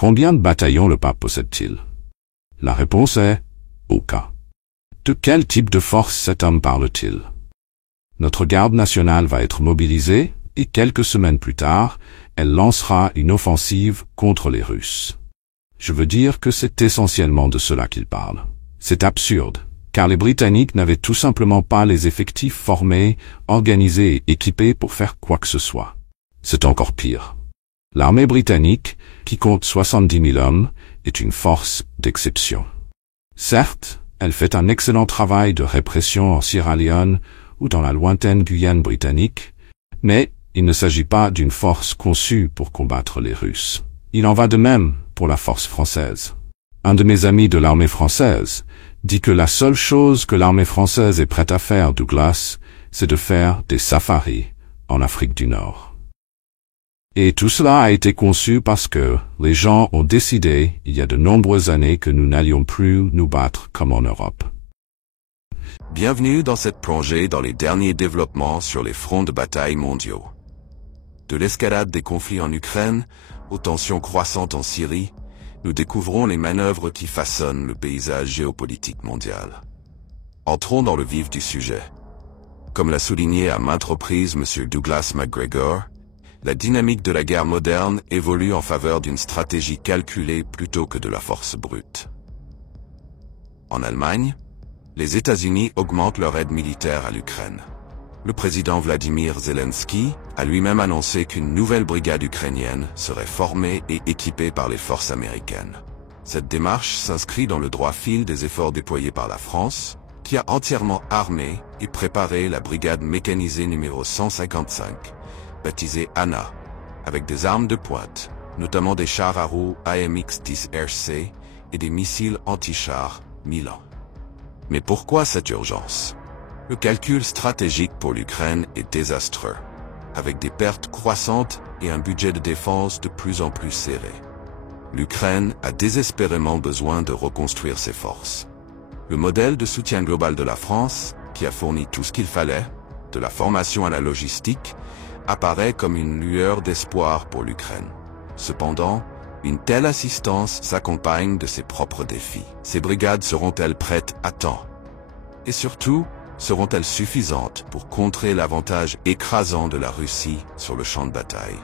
Combien de bataillons le pape possède-t-il? La réponse est aucun. De quel type de force cet homme parle-t-il? Notre garde nationale va être mobilisée et quelques semaines plus tard, elle lancera une offensive contre les Russes. Je veux dire que c'est essentiellement de cela qu'il parle. C'est absurde, car les Britanniques n'avaient tout simplement pas les effectifs formés, organisés et équipés pour faire quoi que ce soit. C'est encore pire. L'armée britannique, qui compte 70 000 hommes, est une force d'exception. Certes, elle fait un excellent travail de répression en Sierra Leone ou dans la lointaine Guyane britannique, mais il ne s'agit pas d'une force conçue pour combattre les Russes. Il en va de même pour la force française. Un de mes amis de l'armée française dit que la seule chose que l'armée française est prête à faire, Douglas, c'est de faire des safaris en Afrique du Nord. Et tout cela a été conçu parce que les gens ont décidé, il y a de nombreuses années, que nous n'allions plus nous battre comme en Europe. Bienvenue dans cette plongée dans les derniers développements sur les fronts de bataille mondiaux. De l'escalade des conflits en Ukraine aux tensions croissantes en Syrie, nous découvrons les manœuvres qui façonnent le paysage géopolitique mondial. Entrons dans le vif du sujet. Comme l'a souligné à maintes reprises M. Douglas McGregor, la dynamique de la guerre moderne évolue en faveur d'une stratégie calculée plutôt que de la force brute. En Allemagne, les États-Unis augmentent leur aide militaire à l'Ukraine. Le président Vladimir Zelensky a lui-même annoncé qu'une nouvelle brigade ukrainienne serait formée et équipée par les forces américaines. Cette démarche s'inscrit dans le droit fil des efforts déployés par la France, qui a entièrement armé et préparé la brigade mécanisée numéro 155, baptisée Anna, avec des armes de pointe, notamment des chars à roues AMX-10 RC et des missiles anti-chars Milan. Mais pourquoi cette urgence? Le calcul stratégique pour l'Ukraine est désastreux, avec des pertes croissantes et un budget de défense de plus en plus serré. L'Ukraine a désespérément besoin de reconstruire ses forces. Le modèle de soutien global de la France, qui a fourni tout ce qu'il fallait, de la formation à la logistique, apparaît comme une lueur d'espoir pour l'Ukraine. Cependant, une telle assistance s'accompagne de ses propres défis. Ces brigades seront-elles prêtes à temps? Et surtout, seront-elles suffisantes pour contrer l'avantage écrasant de la Russie sur le champ de bataille?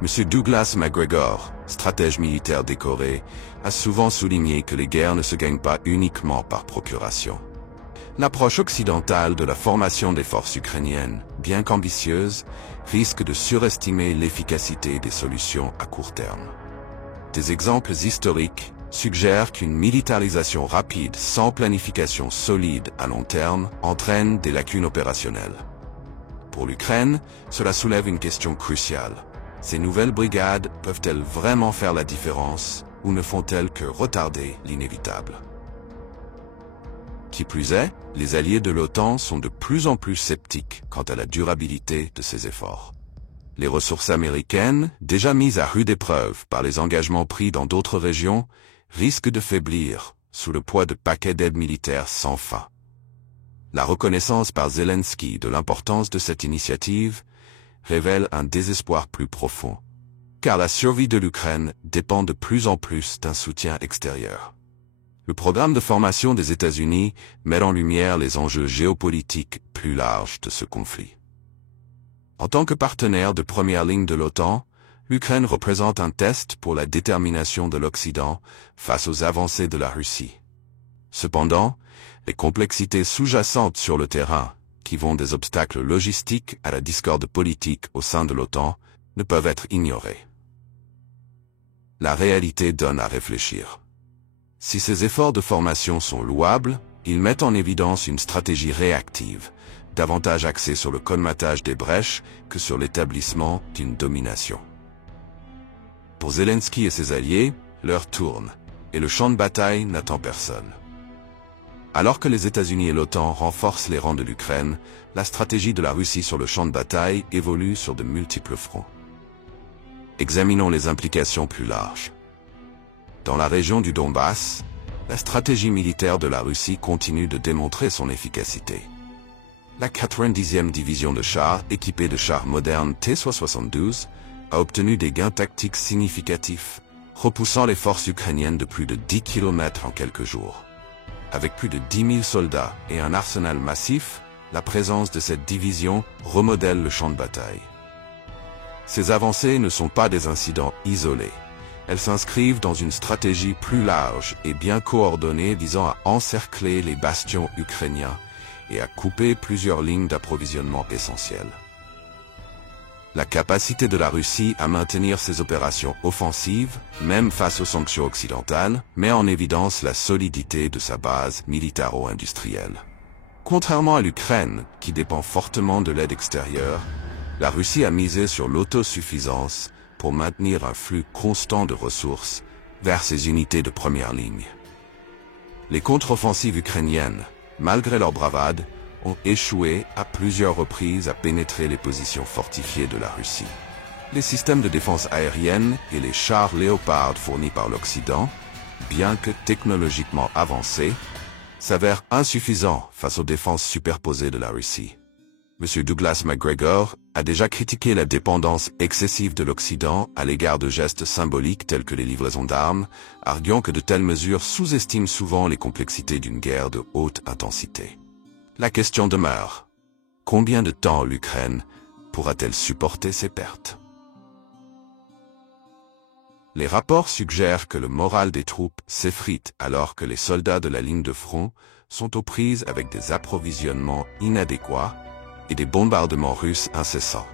M. Douglas McGregor, stratège militaire décoré, a souvent souligné que les guerres ne se gagnent pas uniquement par procuration. L'approche occidentale de la formation des forces ukrainiennes, bien qu'ambitieuse, risque de surestimer l'efficacité des solutions à court terme. Des exemples historiques suggèrent qu'une militarisation rapide sans planification solide à long terme entraîne des lacunes opérationnelles. Pour l'Ukraine, cela soulève une question cruciale. Ces nouvelles brigades peuvent-elles vraiment faire la différence ou ne font-elles que retarder l'inévitable? Qui plus est, les alliés de l'OTAN sont de plus en plus sceptiques quant à la durabilité de ces efforts. Les ressources américaines, déjà mises à rude épreuve par les engagements pris dans d'autres régions, risquent de faiblir sous le poids de paquets d'aides militaires sans fin. La reconnaissance par Zelensky de l'importance de cette initiative révèle un désespoir plus profond, car la survie de l'Ukraine dépend de plus en plus d'un soutien extérieur. Le programme de formation des États-Unis met en lumière les enjeux géopolitiques plus larges de ce conflit. En tant que partenaire de première ligne de l'OTAN, l'Ukraine représente un test pour la détermination de l'Occident face aux avancées de la Russie. Cependant, les complexités sous-jacentes sur le terrain, qui vont des obstacles logistiques à la discorde politique au sein de l'OTAN, ne peuvent être ignorées. La réalité donne à réfléchir. Si ces efforts de formation sont louables, ils mettent en évidence une stratégie réactive, davantage axée sur le colmatage des brèches que sur l'établissement d'une domination. Pour Zelensky et ses alliés, l'heure tourne, et le champ de bataille n'attend personne. Alors que les États-Unis et l'OTAN renforcent les rangs de l'Ukraine, la stratégie de la Russie sur le champ de bataille évolue sur de multiples fronts. Examinons les implications plus larges. Dans la région du Donbass, la stratégie militaire de la Russie continue de démontrer son efficacité. La 90e division de chars équipée de chars modernes T-72 a obtenu des gains tactiques significatifs, repoussant les forces ukrainiennes de plus de 10 km en quelques jours. Avec plus de 10 000 soldats et un arsenal massif, la présence de cette division remodèle le champ de bataille. Ces avancées ne sont pas des incidents isolés. Elles s'inscrivent dans une stratégie plus large et bien coordonnée visant à encercler les bastions ukrainiens et à couper plusieurs lignes d'approvisionnement essentielles. La capacité de la Russie à maintenir ses opérations offensives, même face aux sanctions occidentales, met en évidence la solidité de sa base militaro-industrielle. Contrairement à l'Ukraine, qui dépend fortement de l'aide extérieure, la Russie a misé sur l'autosuffisance pour maintenir un flux constant de ressources vers ses unités de première ligne. Les contre-offensives ukrainiennes, malgré leur bravade, ont échoué à plusieurs reprises à pénétrer les positions fortifiées de la Russie. Les systèmes de défense aérienne et les chars Léopard fournis par l'Occident, bien que technologiquement avancés, s'avèrent insuffisants face aux défenses superposées de la Russie. M. Douglas McGregor a déjà critiqué la dépendance excessive de l'Occident à l'égard de gestes symboliques tels que les livraisons d'armes, arguant que de telles mesures sous-estiment souvent les complexités d'une guerre de haute intensité. La question demeure: combien de temps l'Ukraine pourra-t-elle supporter ces pertes? Les rapports suggèrent que le moral des troupes s'effrite alors que les soldats de la ligne de front sont aux prises avec des approvisionnements inadéquats et des bombardements russes incessants.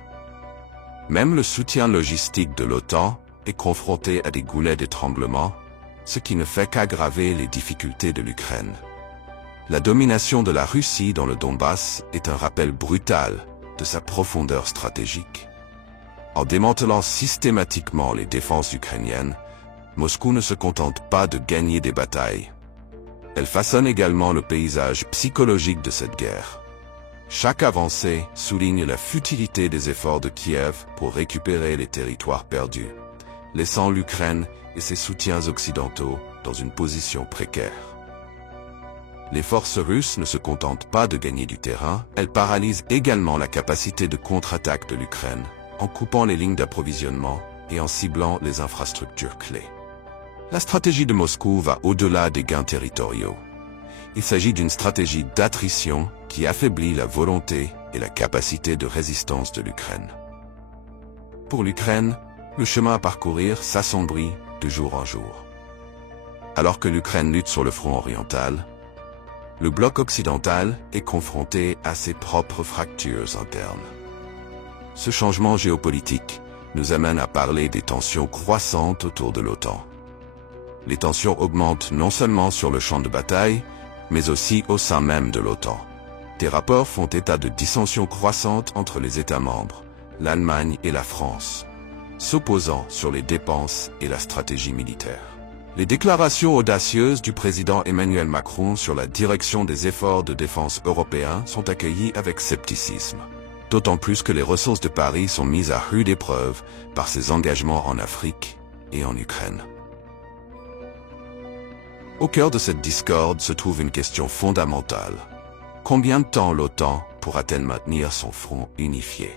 Même le soutien logistique de l'OTAN est confronté à des goulets d'étranglement, ce qui ne fait qu'aggraver les difficultés de l'Ukraine. La domination de la Russie dans le Donbass est un rappel brutal de sa profondeur stratégique. En démantelant systématiquement les défenses ukrainiennes, Moscou ne se contente pas de gagner des batailles. Elle façonne également le paysage psychologique de cette guerre. Chaque avancée souligne la futilité des efforts de Kiev pour récupérer les territoires perdus, laissant l'Ukraine et ses soutiens occidentaux dans une position précaire. Les forces russes ne se contentent pas de gagner du terrain, elles paralysent également la capacité de contre-attaque de l'Ukraine, en coupant les lignes d'approvisionnement et en ciblant les infrastructures clés. La stratégie de Moscou va au-delà des gains territoriaux. Il s'agit d'une stratégie d'attrition qui affaiblit la volonté et la capacité de résistance de l'Ukraine. Pour l'Ukraine, le chemin à parcourir s'assombrit de jour en jour. Alors que l'Ukraine lutte sur le front oriental, le bloc occidental est confronté à ses propres fractures internes. Ce changement géopolitique nous amène à parler des tensions croissantes autour de l'OTAN. Les tensions augmentent non seulement sur le champ de bataille, mais aussi au sein même de l'OTAN. Des rapports font état de dissensions croissantes entre les États membres, l'Allemagne et la France, s'opposant sur les dépenses et la stratégie militaire. Les déclarations audacieuses du président Emmanuel Macron sur la direction des efforts de défense européens sont accueillies avec scepticisme. D'autant plus que les ressources de Paris sont mises à rude épreuve par ses engagements en Afrique et en Ukraine. Au cœur de cette discorde se trouve une question fondamentale. Combien de temps l'OTAN pourra-t-elle maintenir son front unifié?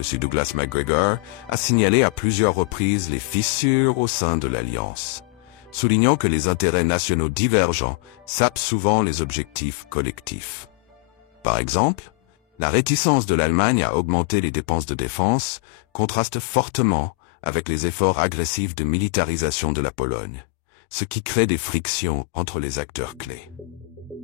M. Douglas McGregor a signalé à plusieurs reprises les fissures au sein de l'Alliance, soulignant que les intérêts nationaux divergents sapent souvent les objectifs collectifs. Par exemple, la réticence de l'Allemagne à augmenter les dépenses de défense contraste fortement avec les efforts agressifs de militarisation de la Pologne, ce qui crée des frictions entre les acteurs clés.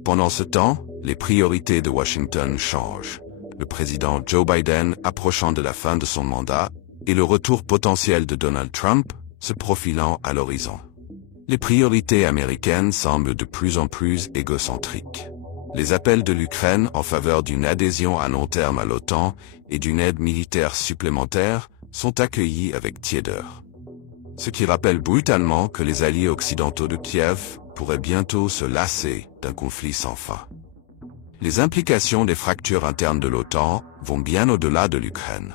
Pendant ce temps, les priorités de Washington changent. Le président Joe Biden approchant de la fin de son mandat et le retour potentiel de Donald Trump se profilant à l'horizon. Les priorités américaines semblent de plus en plus égocentriques. Les appels de l'Ukraine en faveur d'une adhésion à long terme à l'OTAN et d'une aide militaire supplémentaire sont accueillis avec tiédeur. Ce qui rappelle brutalement que les alliés occidentaux de Kiev pourraient bientôt se lasser d'un conflit sans fin. Les implications des fractures internes de l'OTAN vont bien au-delà de l'Ukraine.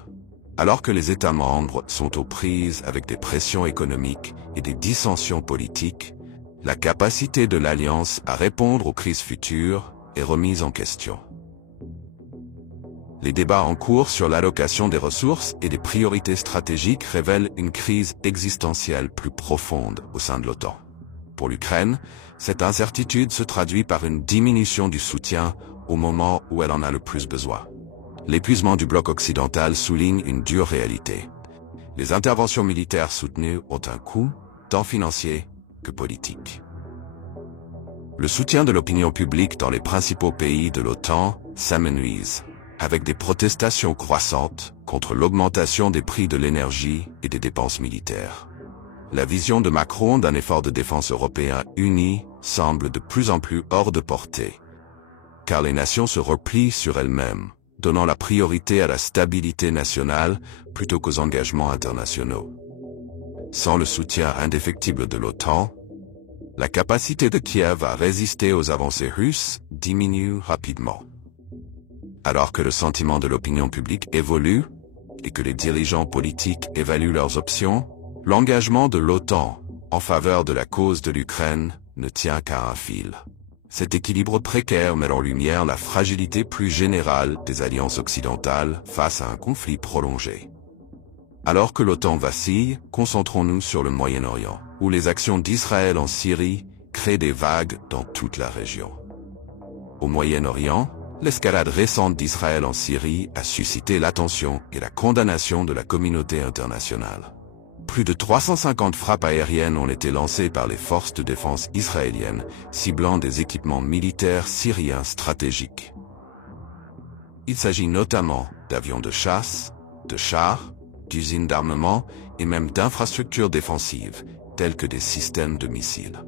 Alors que les États membres sont aux prises avec des pressions économiques et des dissensions politiques, la capacité de l'Alliance à répondre aux crises futures est remise en question. Les débats en cours sur l'allocation des ressources et des priorités stratégiques révèlent une crise existentielle plus profonde au sein de l'OTAN. Pour l'Ukraine, cette incertitude se traduit par une diminution du soutien au moment où elle en a le plus besoin. L'épuisement du bloc occidental souligne une dure réalité. Les interventions militaires soutenues ont un coût, tant financier que politique. Le soutien de l'opinion publique dans les principaux pays de l'OTAN s'amenuise, avec des protestations croissantes contre l'augmentation des prix de l'énergie et des dépenses militaires. La vision de Macron d'un effort de défense européen uni semble de plus en plus hors de portée, car les nations se replient sur elles-mêmes, donnant la priorité à la stabilité nationale plutôt qu'aux engagements internationaux. Sans le soutien indéfectible de l'OTAN, la capacité de Kiev à résister aux avancées russes diminue rapidement. Alors que le sentiment de l'opinion publique évolue et que les dirigeants politiques évaluent leurs options, l'engagement de l'OTAN en faveur de la cause de l'Ukraine ne tient qu'à un fil. Cet équilibre précaire met en lumière la fragilité plus générale des alliances occidentales face à un conflit prolongé. Alors que l'OTAN vacille, concentrons-nous sur le Moyen-Orient, où les actions d'Israël en Syrie créent des vagues dans toute la région. Au Moyen-Orient, l'escalade récente d'Israël en Syrie a suscité l'attention et la condamnation de la communauté internationale. Plus de 350 frappes aériennes ont été lancées par les forces de défense israéliennes, ciblant des équipements militaires syriens stratégiques. Il s'agit notamment d'avions de chasse, de chars, d'usines d'armement et même d'infrastructures défensives, telles que des systèmes de missiles.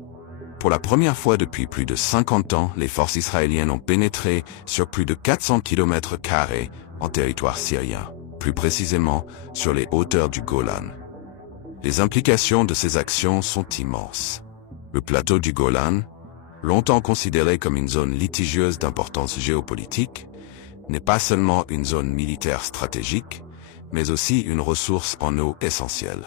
Pour la première fois depuis plus de 50 ans, les forces israéliennes ont pénétré sur plus de 400 km² en territoire syrien, plus précisément sur les hauteurs du Golan. Les implications de ces actions sont immenses. Le plateau du Golan, longtemps considéré comme une zone litigieuse d'importance géopolitique, n'est pas seulement une zone militaire stratégique, mais aussi une ressource en eau essentielle.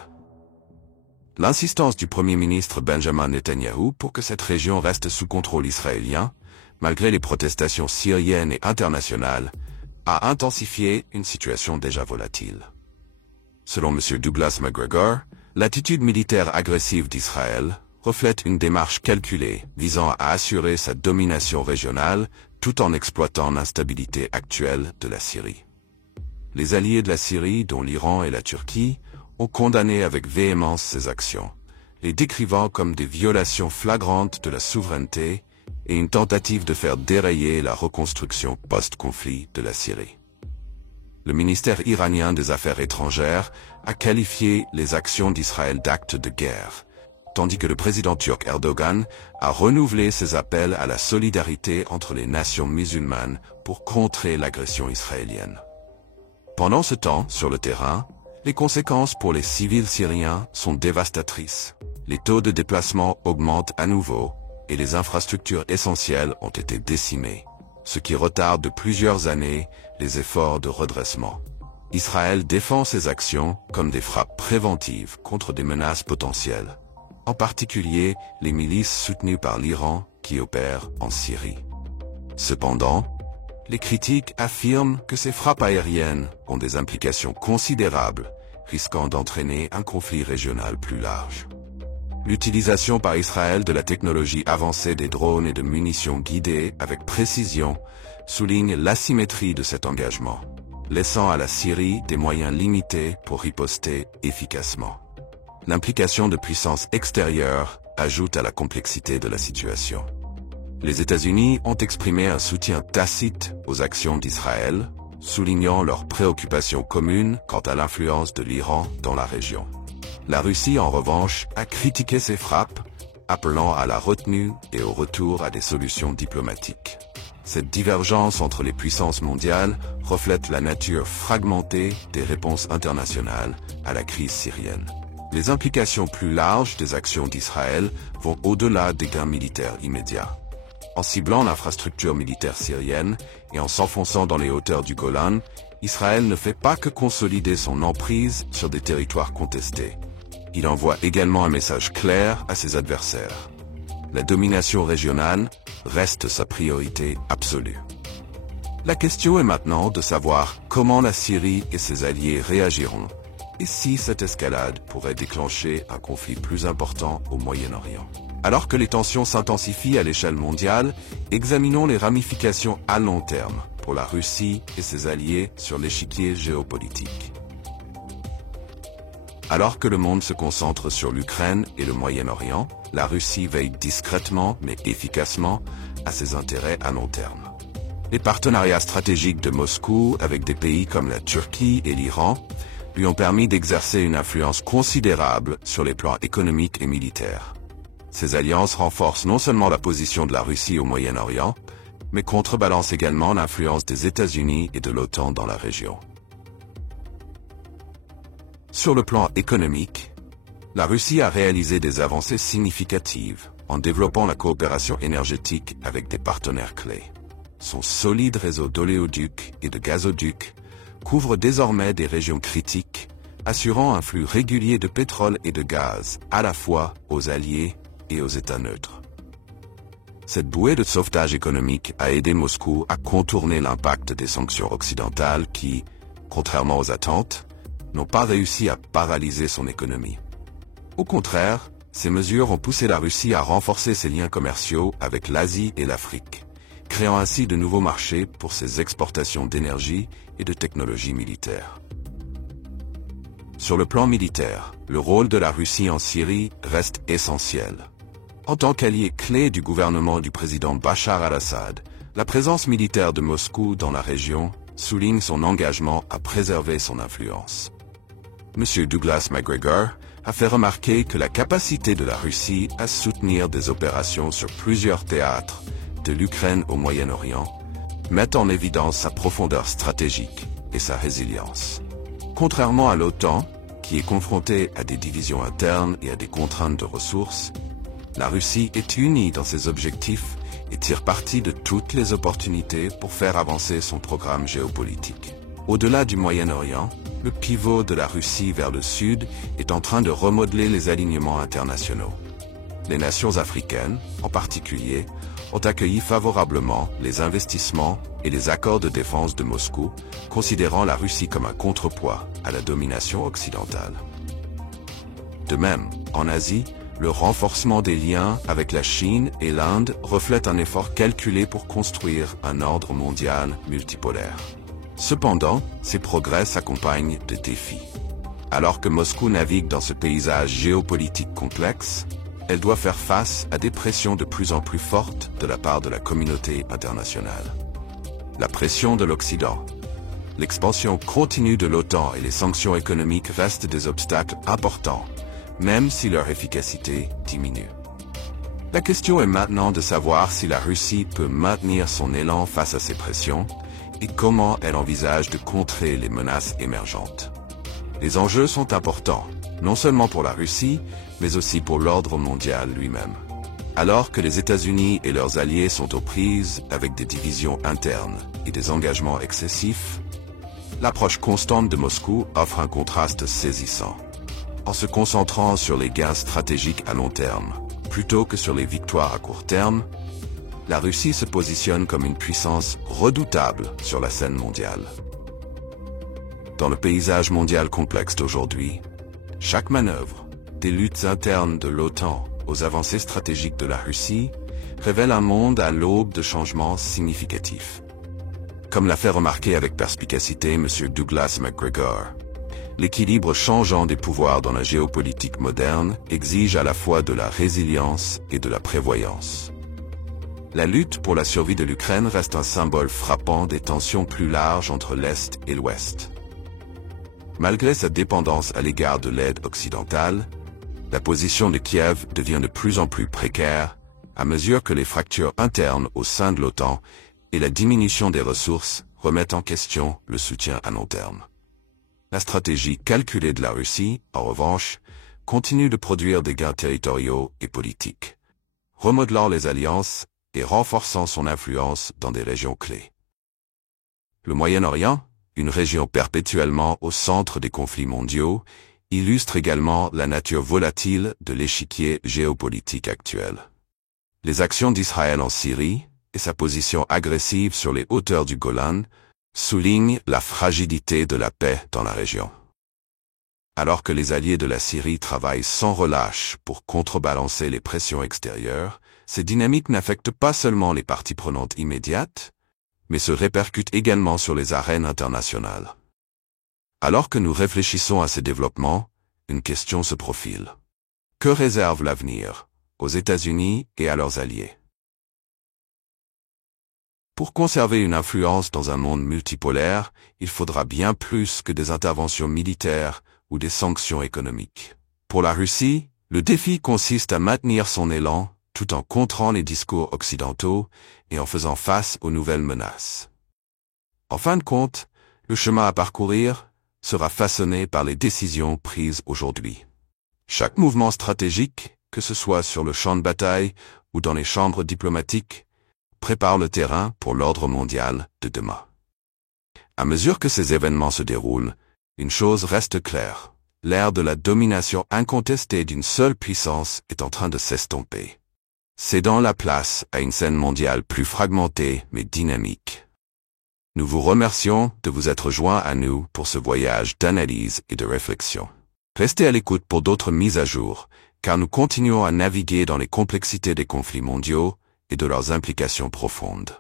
L'insistance du Premier ministre Benjamin Netanyahou pour que cette région reste sous contrôle israélien, malgré les protestations syriennes et internationales, a intensifié une situation déjà volatile. Selon M. Douglas McGregor, l'attitude militaire agressive d'Israël reflète une démarche calculée visant à assurer sa domination régionale tout en exploitant l'instabilité actuelle de la Syrie. Les alliés de la Syrie, dont l'Iran et la Turquie, ont condamné avec véhémence ces actions, les décrivant comme des violations flagrantes de la souveraineté et une tentative de faire dérailler la reconstruction post-conflit de la Syrie. Le ministère iranien des Affaires étrangères a qualifié les actions d'Israël d'actes de guerre, tandis que le président turc Erdogan a renouvelé ses appels à la solidarité entre les nations musulmanes pour contrer l'agression israélienne. Pendant ce temps, sur le terrain, les conséquences pour les civils syriens sont dévastatrices. Les taux de déplacement augmentent à nouveau et les infrastructures essentielles ont été décimées, ce qui retarde de plusieurs années les efforts de redressement. Israël défend ses actions comme des frappes préventives contre des menaces potentielles, en particulier les milices soutenues par l'Iran qui opèrent en Syrie. Cependant, les critiques affirment que ces frappes aériennes ont des implications considérables, risquant d'entraîner un conflit régional plus large. L'utilisation par Israël de la technologie avancée des drones et de munitions guidées avec précision souligne l'asymétrie de cet engagement, laissant à la Syrie des moyens limités pour riposter efficacement. L'implication de puissances extérieures ajoute à la complexité de la situation. Les États-Unis ont exprimé un soutien tacite aux actions d'Israël, soulignant leurs préoccupations communes quant à l'influence de l'Iran dans la région. La Russie, en revanche, a critiqué ces frappes, appelant à la retenue et au retour à des solutions diplomatiques. Cette divergence entre les puissances mondiales reflète la nature fragmentée des réponses internationales à la crise syrienne. Les implications plus larges des actions d'Israël vont au-delà des gains militaires immédiats. En ciblant l'infrastructure militaire syrienne et en s'enfonçant dans les hauteurs du Golan, Israël ne fait pas que consolider son emprise sur des territoires contestés. Il envoie également un message clair à ses adversaires. La domination régionale reste sa priorité absolue. La question est maintenant de savoir comment la Syrie et ses alliés réagiront, et si cette escalade pourrait déclencher un conflit plus important au Moyen-Orient. Alors que les tensions s'intensifient à l'échelle mondiale, examinons les ramifications à long terme pour la Russie et ses alliés sur l'échiquier géopolitique. Alors que le monde se concentre sur l'Ukraine et le Moyen-Orient, la Russie veille discrètement mais efficacement à ses intérêts à long terme. Les partenariats stratégiques de Moscou avec des pays comme la Turquie et l'Iran lui ont permis d'exercer une influence considérable sur les plans économiques et militaires. Ces alliances renforcent non seulement la position de la Russie au Moyen-Orient, mais contrebalancent également l'influence des États-Unis et de l'OTAN dans la région. Sur le plan économique, la Russie a réalisé des avancées significatives en développant la coopération énergétique avec des partenaires clés. Son solide réseau d'oléoducs et de gazoducs couvre désormais des régions critiques, assurant un flux régulier de pétrole et de gaz, à la fois aux alliés et aux États neutres. Cette bouée de sauvetage économique a aidé Moscou à contourner l'impact des sanctions occidentales qui, contrairement aux attentes, n'ont pas réussi à paralyser son économie. Au contraire, ces mesures ont poussé la Russie à renforcer ses liens commerciaux avec l'Asie et l'Afrique, créant ainsi de nouveaux marchés pour ses exportations d'énergie et de technologies militaires. Sur le plan militaire, le rôle de la Russie en Syrie reste essentiel. En tant qu'allié clé du gouvernement du président Bachar al-Assad, la présence militaire de Moscou dans la région souligne son engagement à préserver son influence. M. Douglas McGregor a fait remarquer que la capacité de la Russie à soutenir des opérations sur plusieurs théâtres, de l'Ukraine au Moyen-Orient, met en évidence sa profondeur stratégique et sa résilience. Contrairement à l'OTAN, qui est confrontée à des divisions internes et à des contraintes de ressources, la Russie est unie dans ses objectifs et tire parti de toutes les opportunités pour faire avancer son programme géopolitique. Au-delà du Moyen-Orient, le pivot de la Russie vers le sud est en train de remodeler les alignements internationaux. Les nations africaines, en particulier, ont accueilli favorablement les investissements et les accords de défense de Moscou, considérant la Russie comme un contrepoids à la domination occidentale. De même, en Asie, le renforcement des liens avec la Chine et l'Inde reflète un effort calculé pour construire un ordre mondial multipolaire. Cependant, ces progrès s'accompagnent de défis. Alors que Moscou navigue dans ce paysage géopolitique complexe, elle doit faire face à des pressions de plus en plus fortes de la part de la communauté internationale. La pression de l'Occident, l'expansion continue de l'OTAN et les sanctions économiques restent des obstacles importants, même si leur efficacité diminue. La question est maintenant de savoir si la Russie peut maintenir son élan face à ces pressions et comment elle envisage de contrer les menaces émergentes. Les enjeux sont importants, non seulement pour la Russie, mais aussi pour l'ordre mondial lui-même. Alors que les États-Unis et leurs alliés sont aux prises avec des divisions internes et des engagements excessifs, l'approche constante de Moscou offre un contraste saisissant. En se concentrant sur les gains stratégiques à long terme, plutôt que sur les victoires à court terme, la Russie se positionne comme une puissance redoutable sur la scène mondiale. Dans le paysage mondial complexe d'aujourd'hui, chaque manœuvre, des luttes internes de l'OTAN aux avancées stratégiques de la Russie, révèle un monde à l'aube de changements significatifs. Comme l'a fait remarquer avec perspicacité M. Douglas McGregor, l'équilibre changeant des pouvoirs dans la géopolitique moderne exige à la fois de la résilience et de la prévoyance. La lutte pour la survie de l'Ukraine reste un symbole frappant des tensions plus larges entre l'Est et l'Ouest. Malgré sa dépendance à l'égard de l'aide occidentale, la position de Kiev devient de plus en plus précaire à mesure que les fractures internes au sein de l'OTAN et la diminution des ressources remettent en question le soutien à long terme. La stratégie calculée de la Russie, en revanche, continue de produire des gains territoriaux et politiques, remodelant les alliances et renforçant son influence dans des régions clés. Le Moyen-Orient, une région perpétuellement au centre des conflits mondiaux, illustre également la nature volatile de l'échiquier géopolitique actuel. Les actions d'Israël en Syrie, et sa position agressive sur les hauteurs du Golan soulignent la fragilité de la paix dans la région. Alors que les alliés de la Syrie travaillent sans relâche pour contrebalancer les pressions extérieures, ces dynamiques n'affectent pas seulement les parties prenantes immédiates, mais se répercutent également sur les arènes internationales. Alors que nous réfléchissons à ces développements, une question se profile. Que réserve l'avenir aux États-Unis et à leurs alliés? Pour conserver une influence dans un monde multipolaire, il faudra bien plus que des interventions militaires ou des sanctions économiques. Pour la Russie, le défi consiste à maintenir son élan tout en contrant les discours occidentaux et en faisant face aux nouvelles menaces. En fin de compte, le chemin à parcourir sera façonné par les décisions prises aujourd'hui. Chaque mouvement stratégique, que ce soit sur le champ de bataille ou dans les chambres diplomatiques, prépare le terrain pour l'ordre mondial de demain. À mesure que ces événements se déroulent, une chose reste claire. L'ère de la domination incontestée d'une seule puissance est en train de s'estomper, cédant la place à une scène mondiale plus fragmentée mais dynamique. Nous vous remercions de vous être joints à nous pour ce voyage d'analyse et de réflexion. Restez à l'écoute pour d'autres mises à jour, car nous continuons à naviguer dans les complexités des conflits mondiaux et de leurs implications profondes.